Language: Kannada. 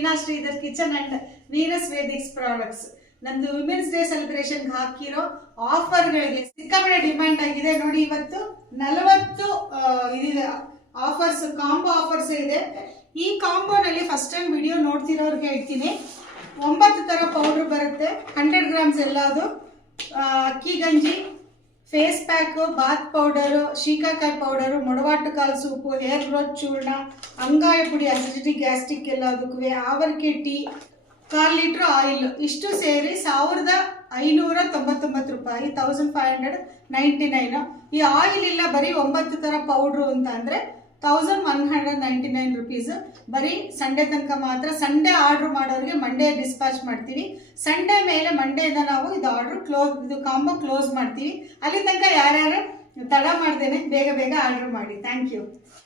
Veena Shridhar kitchen and Venus Vedics products. ನಮ್ದು ವಿಮೆನ್ಸ್ ಡೇ ಸೆಲೆಬ್ರೇಷನ್ ಹಾಕಿರೋ ಆಫರ್ಗಳಿಗೆ ಸಿಕ್ಕಾಪಟ್ಟೆ ಡಿಮ್ಯಾಂಡ್ ಆಗಿದೆ. ನೋಡಿ, ಇವತ್ತು 40 ಇದಿದೆ ಆಫರ್ಸ್, ಕಾಂಬೋ ಆಫರ್ಸ್ ಇದೆ. ಈ ಕಾಂಬೋನಲ್ಲಿ ಫಸ್ಟ್ ಟೈಮ್ ವಿಡಿಯೋ ನೋಡ್ತಿರೋರ್ಗೆ ಹೇಳ್ತೀನಿ, 9 ತರ ಪೌಡರ್ ಬರುತ್ತೆ. 100 ಗ್ರಾಮ್ಸ್ ಎಲ್ಲ, ಅದು ಅಕ್ಕಿ ಗಂಜಿ, ಫೇಸ್ ಪ್ಯಾಕ್, ಬಾತ್ ಪೌಡರು, ಶೀಕಾಕಾಯಿ ಪೌಡರು, ಮೊಡವಾಟು ಕಾಲು ಸೂಪು, ಹೇರ್ ಗ್ರೋತ್ ಚೂರ್ಣ, ಅಂಗಾಯ ಪುಡಿ, ಅಸಿಡಿಟಿ ಗ್ಯಾಸ್ಟ್ರಿಕ್ ಎಲ್ಲದಕ್ಕೂ, ಆವರ್ಕೆ ಟೀ, 1/4 ಲೀಟ್ರ್ ಆಯಿಲ್, ಇಷ್ಟು ಸೇರಿ 1599 ರೂಪಾಯಿ, 1599. ಈ ಆಯಿಲ್ ಇಲ್ಲ, ಬರೀ 9 ತರ ಪೌಡ್ರು ಅಂತ ಅಂದ್ರೆ 1199 ರುಪೀಸ್. ಬರೀ ಸಂಡೇ ತನಕ ಮಾತ್ರ. ಸಂಡೇ ಆರ್ಡರ್ ಮಾಡೋರಿಗೆ ಮಂಡೇ ಡಿಸ್ಪ್ಯಾಚ್ ಮಾಡ್ತೀವಿ. ಸಂಡೇ ಮೇಲೆ ಮಂಡೇಯಿಂದ ನಾವು ಇದು ಆರ್ಡರ್ ಇದು ಕಾಂಬೋ ಕ್ಲೋಸ್ ಮಾಡ್ತೀವಿ. ಅಲ್ಲಿ ತನಕ ಯಾರ್ಯಾರು ತಡ ಮಾಡ್ದೇನೆ ಬೇಗ ಬೇಗ ಆರ್ಡರ್ ಮಾಡಿ. Thank you.